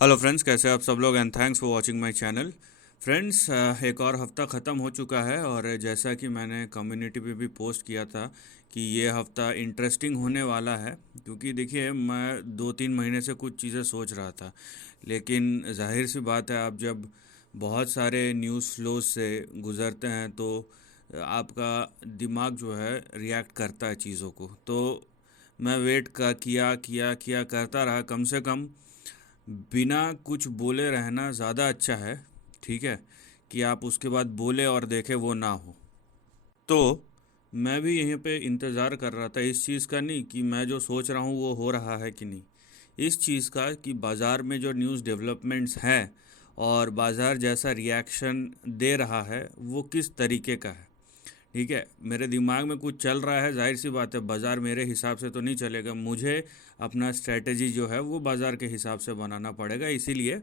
Hello friends, कैसे हैं आप सब लोग। And thanks for watching my channel. Friends, एक और हफ़्ता ख़त्म हो चुका है और जैसा कि मैंने कम्युनिटी पे भी पोस्ट किया था कि ये हफ़्ता इंटरेस्टिंग होने वाला है, क्योंकि देखिए मैं 2-3 महीने से कुछ चीज़ें सोच रहा था, लेकिन जाहिर सी बात है आप जब बहुत सारे न्यूज़ फ्लो से गुज़रते हैं तो आपका दिमाग जो है रिएक्ट करता है चीज़ों को। तो मैं वेट का किया किया किया करता रहा। कम से कम बिना कुछ बोले रहना ज़्यादा अच्छा है, ठीक है, कि आप उसके बाद बोले और देखे वो ना हो। तो मैं भी यहीं पे इंतज़ार कर रहा था इस चीज़ का, नहीं कि मैं जो सोच रहा हूँ वो हो रहा है कि नहीं, इस चीज़ का कि बाज़ार में जो न्यूज़ डेवलपमेंट्स हैं और बाज़ार जैसा रिएक्शन दे रहा है वो किस तरीके का है। ठीक है, मेरे दिमाग में कुछ चल रहा है, जाहिर सी बात है बाज़ार मेरे हिसाब से तो नहीं चलेगा, मुझे अपना स्ट्रेटजी जो है वो बाज़ार के हिसाब से बनाना पड़ेगा। इसीलिए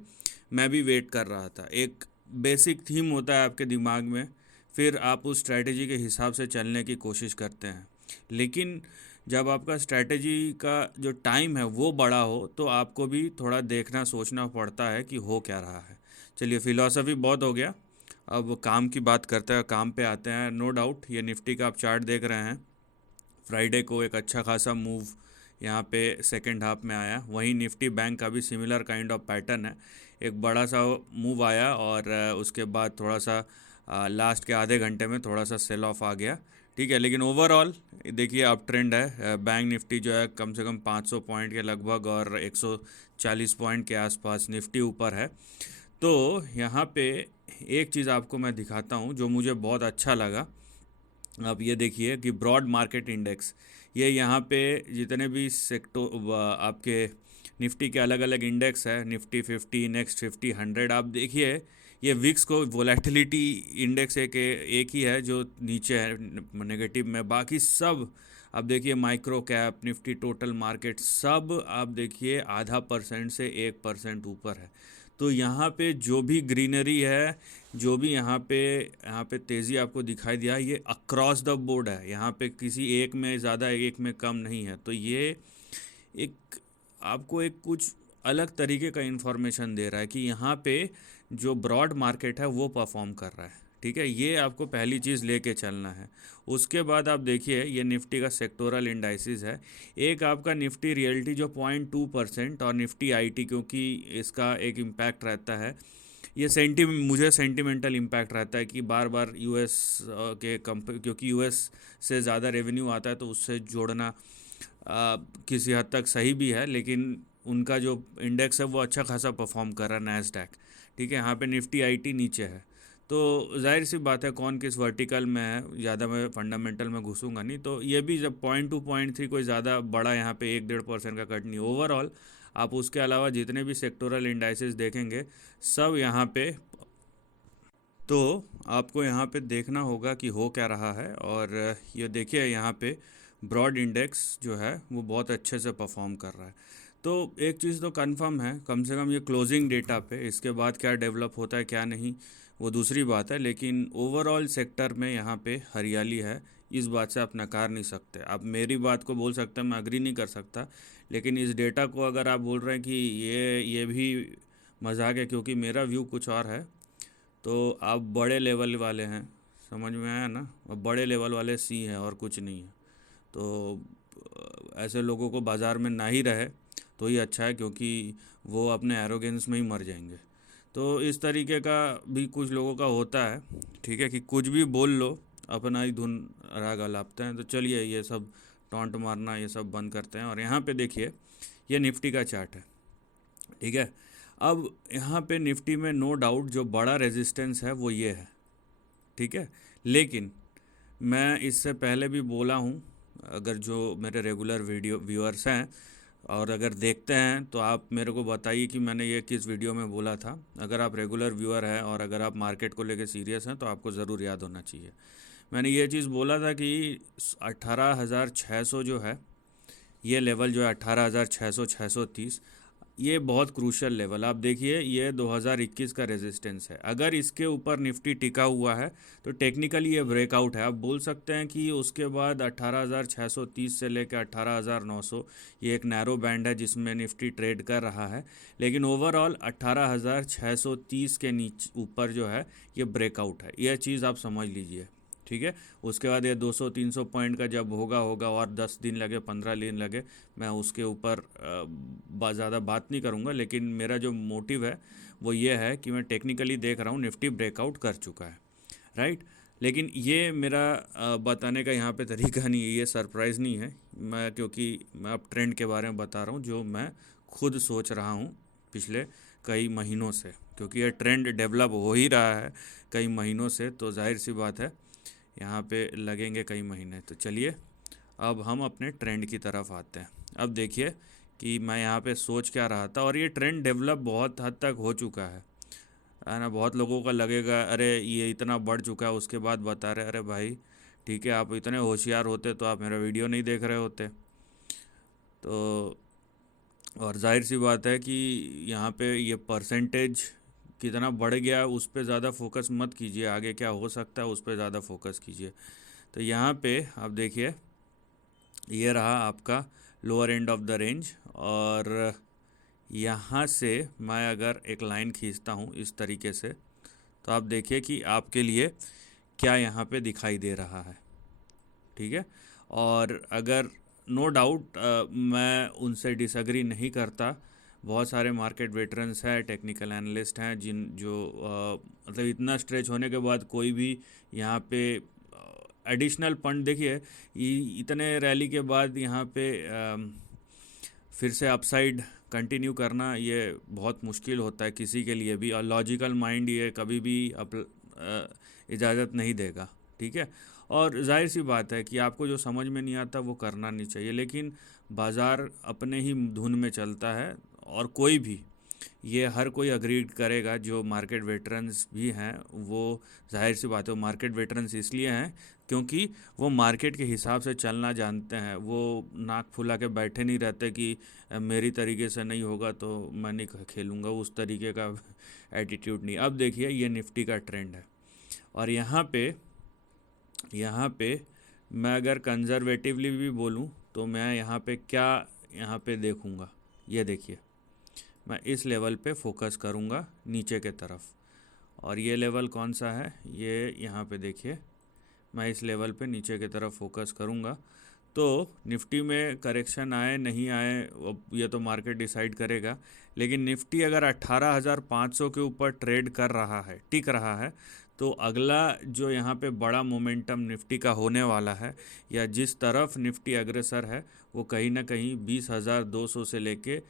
मैं भी वेट कर रहा था। एक बेसिक थीम होता है आपके दिमाग में, फिर आप उस स्ट्रेटजी के हिसाब से चलने की कोशिश करते हैं। लेकिन जब आपका स्ट्रेटजी का जो टाइम है वो बड़ा हो तो आपको भी थोड़ा देखना सोचना पड़ता है कि हो क्या रहा है। चलिए, फिलॉसफी बहुत हो गया, अब काम की बात करते हैं, काम पे आते हैं। नो डाउट ये निफ्टी का आप चार्ट देख रहे हैं, फ्राइडे को एक अच्छा खासा मूव यहाँ पे सेकंड हाफ में आया। वहीं निफ्टी बैंक का भी सिमिलर काइंड ऑफ पैटर्न है, एक बड़ा सा मूव आया और उसके बाद थोड़ा सा लास्ट के आधे घंटे में थोड़ा सा सेल ऑफ आ गया। ठीक है, लेकिन ओवरऑल देखिए अप ट्रेंड है। बैंक निफ्टी जो है कम से कम 500 पॉइंट के लगभग और 140 पॉइंट के आसपास निफ्टी ऊपर है। तो यहाँ पे एक चीज़ आपको मैं दिखाता हूँ जो मुझे बहुत अच्छा लगा। आप ये देखिए कि ब्रॉड मार्केट इंडेक्स, ये यहाँ पे जितने भी सेक्टर आपके निफ्टी के अलग अलग इंडेक्स है, निफ्टी 50, नेक्स्ट 50, 100, आप देखिए ये विक्स को वोलेटिलिटी इंडेक्स एक ही है जो नीचे है नेगेटिव में। बाकी सब आप देखिए, micro cap Nifty total market सब आप देखिए आधा परसेंट से 1% ऊपर है। तो यहाँ पे जो भी ग्रीनरी है, जो भी यहाँ पे तेज़ी आपको दिखाई दिया, ये अक्रॉस द बोर्ड है। यहाँ पे किसी एक में ज़्यादा एक में कम नहीं है। तो ये एक आपको एक कुछ अलग तरीके का इन्फॉर्मेशन दे रहा है कि यहाँ पे जो ब्रॉड मार्केट है वो परफॉर्म कर रहा है। ठीक है, ये आपको पहली चीज़ लेके चलना है। उसके बाद आप देखिए ये निफ्टी का सेक्टोरल इंडाइसिस है। एक आपका निफ्टी रियल्टी जो 0.2% और निफ्टी आईटी, क्योंकि इसका एक इम्पैक्ट रहता है, ये मुझे सेंटिमेंटल इम्पैक्ट रहता है कि बार बार यूएस के क्योंकि यूएस से ज़्यादा रेवेन्यू आता है तो उससे जोड़ना किसी हद तक सही भी है, लेकिन उनका जो इंडेक्स है वो अच्छा खासा परफॉर्म कर रहा है, नैस्डैक। ठीक है, यहाँ पे निफ्टी आईटी नीचे है। तो जाहिर सी बात है कौन किस वर्टिकल में है, ज़्यादा मैं फंडामेंटल में घुसूंगा नहीं। तो ये भी जब 0.2 0.3 कोई ज़्यादा बड़ा यहाँ पे 1-1.5% का कट नहीं ओवरऑल। आप उसके अलावा जितने भी सेक्टोरल इंडाइसेस देखेंगे सब यहाँ पे। तो आपको यहाँ पे देखना होगा कि हो क्या रहा है। और ये देखिए यहाँ पे ब्रॉड इंडेक्स जो है वो बहुत अच्छे से परफॉर्म कर रहा है। तो एक चीज़ तो कंफर्म है, कम से कम ये क्लोजिंग डेटा पे, इसके बाद क्या डेवलप होता है क्या नहीं वो दूसरी बात है, लेकिन ओवरऑल सेक्टर में यहाँ पे हरियाली है। इस बात से आप नकार नहीं सकते। आप मेरी बात को बोल सकते हैं, मैं अग्री नहीं कर सकता, लेकिन इस डेटा को अगर आप बोल रहे हैं कि ये भी मजाक है क्योंकि मेरा व्यू कुछ और है, तो आप बड़े लेवल वाले हैं, समझ में आया ना। और बड़े लेवल वाले सी हैं और कुछ नहीं है। तो ऐसे लोगों को बाज़ार में ना ही रहे तो ही अच्छा है, क्योंकि वो अपने एरोगेंस में ही मर जाएंगे। तो इस तरीके का भी कुछ लोगों का होता है, ठीक है, कि कुछ भी बोल लो, अपना ही धुन राग अलापते हैं। तो चलिए ये सब टॉन्ट मारना ये सब बंद करते हैं और यहाँ पे देखिए ये निफ्टी का चार्ट है। ठीक है, अब यहाँ पे निफ्टी में नो डाउट जो बड़ा रेजिस्टेंस है वो ये है। ठीक है, लेकिन मैं इससे पहले भी बोला हूँ, अगर जो मेरे रेगुलर वीडियो व्यूअर्स हैं और अगर देखते हैं तो आप मेरे को बताइए कि मैंने ये किस वीडियो में बोला था। अगर आप रेगुलर व्यूअर हैं और अगर आप मार्केट को लेकर सीरियस हैं तो आपको ज़रूर याद होना चाहिए। मैंने ये चीज़ बोला था कि 18,600 जो है, ये लेवल जो है 18,600 630, ये बहुत क्रूशियल लेवल, आप देखिए ये 2021 का रेजिस्टेंस है। अगर इसके ऊपर निफ्टी टिका हुआ है तो टेक्निकली ये ब्रेकआउट है। आप बोल सकते हैं कि उसके बाद 18,630 से लेकर 18,900 ये एक नैरो बैंड है जिसमें निफ्टी ट्रेड कर रहा है, लेकिन ओवरऑल 18,630 के नीचे ऊपर जो है ये ब्रेकआउट है। यह चीज़ आप समझ लीजिए, ठीक है। उसके बाद ये 200-300 पॉइंट का जब होगा और 10 दिन लगे, 15 दिन लगे, मैं उसके ऊपर ज़्यादा बात नहीं करूँगा। लेकिन मेरा जो मोटिव है वो ये है कि मैं टेक्निकली देख रहा हूँ निफ्टी ब्रेकआउट कर चुका है, राइट। लेकिन ये मेरा बताने का यहाँ पे तरीका नहीं है, ये सरप्राइज़ नहीं है मैं, क्योंकि मैं अब ट्रेंड के बारे में बता रहा हूँ जो मैं खुद सोच रहा हूँ पिछले कई महीनों से, क्योंकि ये ट्रेंड डेवलप हो ही रहा है कई महीनों से, तो जाहिर सी बात है यहाँ पे लगेंगे कई महीने। तो चलिए अब हम अपने ट्रेंड की तरफ आते हैं। अब देखिए कि मैं यहाँ पे सोच क्या रहा था, और ये ट्रेंड डेवलप बहुत हद तक हो चुका है ना। बहुत लोगों का लगेगा अरे ये इतना बढ़ चुका है, उसके बाद बता रहे अरे भाई ठीक है, आप इतने होशियार होते तो आप मेरा वीडियो नहीं देख रहे होते। तो और जाहिर सी बात है कि यहाँ पे ये परसेंटेज कितना बढ़ गया उस पर ज़्यादा फोकस मत कीजिए, आगे क्या हो सकता है उस पर ज़्यादा फोकस कीजिए। तो यहाँ पे आप देखिए ये रहा आपका lower and of the range, और यहाँ से मैं अगर एक लाइन खींचता हूँ इस तरीके से, तो आप देखिए कि आपके लिए क्या यहाँ पे दिखाई दे रहा है, ठीक है। और अगर नो डाउट मैं उनसे डिसएग्री नहीं करता, बहुत सारे मार्केट वेटरन्स हैं, टेक्निकल एनालिस्ट हैं जिन जो मतलब इतना स्ट्रेच होने के बाद कोई भी यहाँ पे एडिशनल फंड, देखिए इतने रैली के बाद यहाँ पे फिर से अपसाइड कंटिन्यू करना ये बहुत मुश्किल होता है किसी के लिए भी, और लॉजिकल माइंड ये कभी भी इजाज़त नहीं देगा, ठीक है। और जाहिर सी बात है कि आपको जो समझ में नहीं आता वो करना नहीं चाहिए, लेकिन बाज़ार अपने ही धुन में चलता है, और कोई भी ये हर कोई अग्री करेगा जो मार्केट वेटरन्स भी हैं। वो जाहिर सी बात है वो मार्केट वेटरन्स इसलिए हैं क्योंकि वो मार्केट के हिसाब से चलना जानते हैं। वो नाक फुला के बैठे नहीं रहते कि मेरी तरीके से नहीं होगा तो मैं नहीं खेलूँगा, उस तरीके का एटीट्यूड नहीं। अब देखिए ये निफ्टी का ट्रेंड है, और यहाँ पे मैं अगर कंजर्वेटिवली भी बोलूँ तो मैं यहाँ पे क्या यहाँ पे देखूँगा, ये देखिए मैं इस लेवल पे फोकस करूँगा नीचे के तरफ, और ये लेवल कौन सा है, ये यहाँ पे देखिए मैं इस लेवल पे नीचे की तरफ फोकस करूँगा। तो निफ्टी में करेक्शन आए नहीं आए अब ये तो मार्केट डिसाइड करेगा, लेकिन निफ्टी अगर 18,500 के ऊपर ट्रेड कर रहा है, टिक रहा है, तो अगला जो यहाँ पे बड़ा मोमेंटम निफ्टी का होने वाला है, या जिस तरफ निफ्टी अग्रसर है, वो कहीं ना कहीं 20,200 से लेके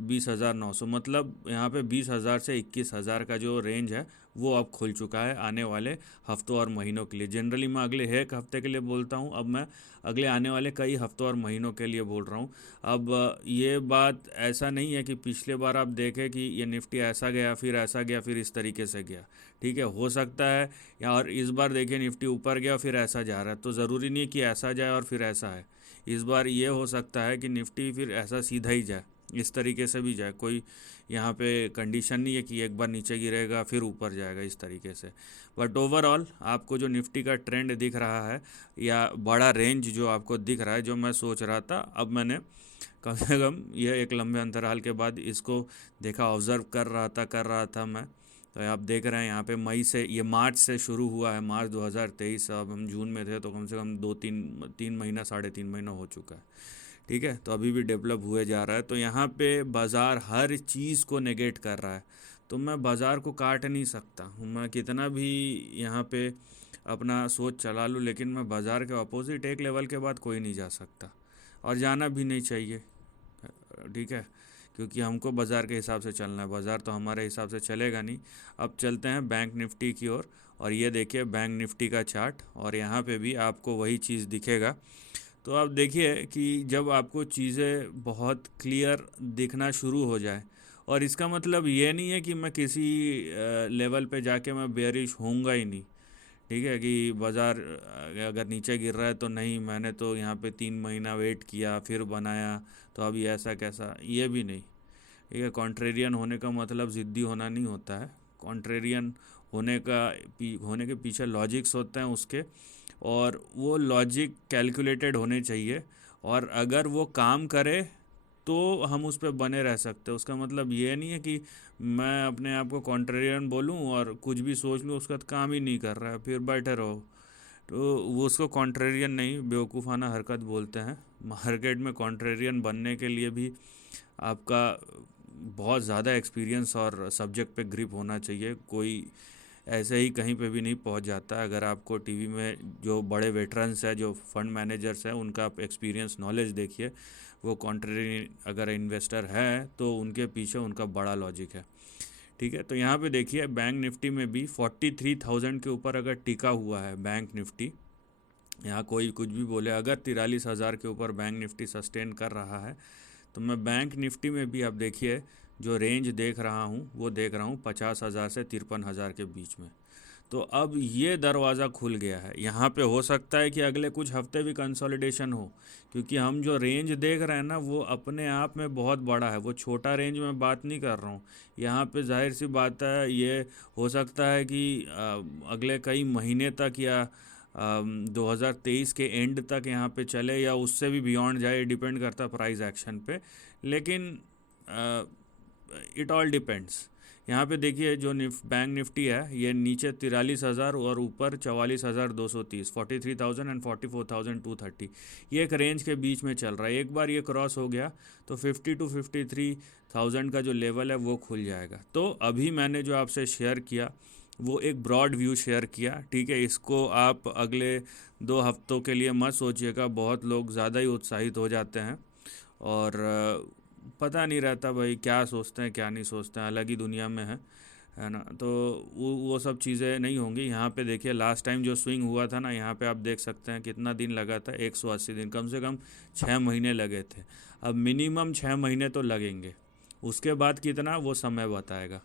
20,900, मतलब यहाँ पे 20,000 से 21,000 का जो रेंज है वो अब खुल चुका है आने वाले हफ्तों और महीनों के लिए। जनरली मैं अगले एक हफ्ते के लिए बोलता हूँ, अब मैं अगले आने वाले कई हफ्तों और महीनों के लिए बोल रहा हूँ। अब ये बात ऐसा नहीं है कि पिछले बार आप देखें कि ये निफ्टी ऐसा गया फिर ऐसा गया फिर इस तरीके से गया, ठीक है, हो सकता है। या और इस बार देखिए निफ्टी ऊपर गया फिर ऐसा जा रहा है, तो ज़रूरी नहीं कि ऐसा जाए और फिर ऐसा है। इस बार ये हो सकता है कि निफ्टी फिर ऐसा सीधा ही जाए, इस तरीके से भी जाए, कोई यहाँ पे कंडीशन नहीं है कि एक बार नीचे गिरेगा फिर ऊपर जाएगा इस तरीके से। बट ओवरऑल आपको जो निफ्टी का ट्रेंड दिख रहा है या बड़ा रेंज जो आपको दिख रहा है, जो मैं सोच रहा था, अब मैंने कम से कम ये एक लंबे अंतराल के बाद इसको देखा, ऑब्ज़र्व कर रहा था मैं। तो आप देख रहे हैं यहाँ पे मई से, ये मार्च से शुरू हुआ है, मार्च 2023, अब हम जून में थे, तो कम से कम 2-3 महीना 3.5 महीना हो चुका है, ठीक है। तो अभी भी डेवलप हुए जा रहा है। तो यहाँ पे बाज़ार हर चीज़ को नेगेट कर रहा है, तो मैं बाज़ार को काट नहीं सकता हूँ, मैं कितना भी यहाँ पे अपना सोच चला लूँ, लेकिन मैं बाज़ार के अपोजिट एक लेवल के बाद कोई नहीं जा सकता, और जाना भी नहीं चाहिए, ठीक है, क्योंकि हमको बाज़ार के हिसाब से चलना है, बाज़ार तो हमारे हिसाब से चलेगा नहीं। अब चलते हैं बैंक निफ्टी की ओर, और ये देखिए बैंक निफ्टी का चार्ट, और यहाँ पे भी आपको वही चीज़ दिखेगा। तो आप देखिए कि जब आपको चीज़ें बहुत क्लियर दिखना शुरू हो जाए, और इसका मतलब ये नहीं है कि मैं किसी लेवल पे जाके मैं बेयरिश होऊंगा ही नहीं, ठीक है, कि बाज़ार अगर नीचे गिर रहा है तो नहीं, मैंने तो यहाँ पे 3 महीना वेट किया फिर बनाया तो अभी ऐसा कैसा, ये भी नहीं। ठीक है। कॉन्ट्रेरियन होने का मतलब ज़िद्दी होना नहीं होता है। कॉन्ट्रेरियन होने के पीछे लॉजिक्स होते हैं उसके, और वो लॉजिक कैलकुलेटेड होने चाहिए, और अगर वो काम करे तो हम उस पर बने रह सकते हैं। उसका मतलब ये नहीं है कि मैं अपने आप को कॉन्ट्रेरियन बोलूं और कुछ भी सोच लूं, उसका तो काम ही नहीं कर रहा है, फिर बैठे रहो, तो वो उसको कॉन्ट्रेरियन नहीं, बेवकूफ़ाना हरकत बोलते हैं। मार्केट में कॉन्ट्रेरियन बनने के लिए भी आपका बहुत ज़्यादा एक्सपीरियंस और सब्जेक्ट पे ग्रिप होना चाहिए। कोई ऐसे ही कहीं पे भी नहीं पहुंच जाता। अगर आपको टीवी में जो बड़े वेटरन्स हैं, जो फंड मैनेजर्स हैं, उनका आप एक्सपीरियंस नॉलेज देखिए, वो कॉन्ट्रेरी अगर इन्वेस्टर है तो उनके पीछे उनका बड़ा लॉजिक है। ठीक है। तो यहाँ पे देखिए बैंक निफ्टी में भी 43,000 के ऊपर अगर टिका हुआ है बैंक निफ्टी, यहाँ कोई कुछ भी बोले, अगर 43,000 के ऊपर बैंक निफ्टी सस्टेन कर रहा है, तो मैं बैंक निफ्टी में भी आप देखिए जो रेंज देख रहा हूँ वो देख रहा हूँ 50,000 से 53,000 के बीच में। तो अब ये दरवाज़ा खुल गया है। यहाँ पे हो सकता है कि अगले कुछ हफ्ते भी कंसोलिडेशन हो, क्योंकि हम जो रेंज देख रहे हैं ना वो अपने आप में बहुत बड़ा है। वो छोटा रेंज में बात नहीं कर रहा हूँ। यहाँ पे जाहिर सी बात है, ये हो सकता है कि अगले कई महीने तक या 2023 के एंड तक यहाँ पे चले, या उससे भी बियॉन्ड जाए, डिपेंड करता है प्राइस एक्शन पे। लेकिन इट ऑल डिपेंड्स। यहाँ पे देखिए जो बैंक निफ्टी है, ये नीचे 43,000 और ऊपर 44,230, 43,000 एंड 44,230, ये एक रेंज के बीच में चल रहा है। एक बार ये क्रॉस हो गया तो 50 to 53,000 का जो लेवल है वो खुल जाएगा। तो अभी मैंने जो आपसे शेयर किया वो एक ब्रॉड व्यू शेयर किया, ठीक है। इसको आप अगले 2 हफ्तों के लिए मत सोचिएगा। बहुत लोग ज़्यादा ही उत्साहित हो जाते हैं और पता नहीं रहता भाई क्या सोचते हैं क्या नहीं सोचते हैं, अलग ही दुनिया में है ना। तो वो सब चीज़ें नहीं होंगी। यहाँ पे देखिए लास्ट टाइम जो स्विंग हुआ था ना, यहाँ पे आप देख सकते हैं कितना दिन लगा था, 180 दिन, कम से कम 6 महीने लगे थे। अब मिनिमम 6 महीने तो लगेंगे, उसके बाद कितना वो समय बताएगा।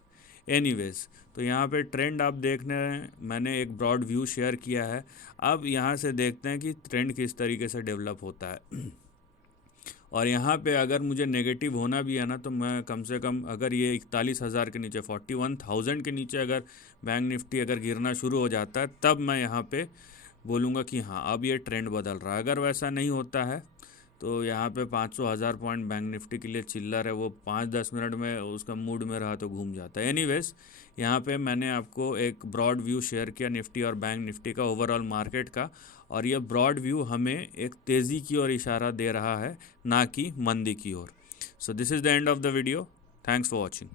एनीवेज, तो यहाँ पे ट्रेंड आप देखने, मैंने एक ब्रॉड व्यू शेयर किया है। अब यहाँ से देखते हैं कि ट्रेंड किस तरीके से डेवलप होता है। और यहाँ पे अगर मुझे नेगेटिव होना भी है ना, तो मैं कम से कम, अगर ये 41,000 के नीचे, 41,000 के नीचे अगर बैंक निफ्टी अगर गिरना शुरू हो जाता है, तब मैं यहाँ पे बोलूँगा कि हाँ अब ये ट्रेंड बदल रहा है। अगर वैसा नहीं होता है तो यहाँ पे 500,000 पॉइंट बैंक निफ्टी के लिए चिल्लर है, वो 5-10 मिनट में उसका मूड में रहा तो घूम जाता है। एनीवेज, यहाँ पे मैंने आपको एक ब्रॉड व्यू शेयर किया निफ्टी और बैंक निफ्टी का, ओवरऑल मार्केट का, और ये ब्रॉड व्यू हमें एक तेज़ी की ओर इशारा दे रहा है, ना कि मंदी की ओर। So this is the end of the video. Thanks for watching.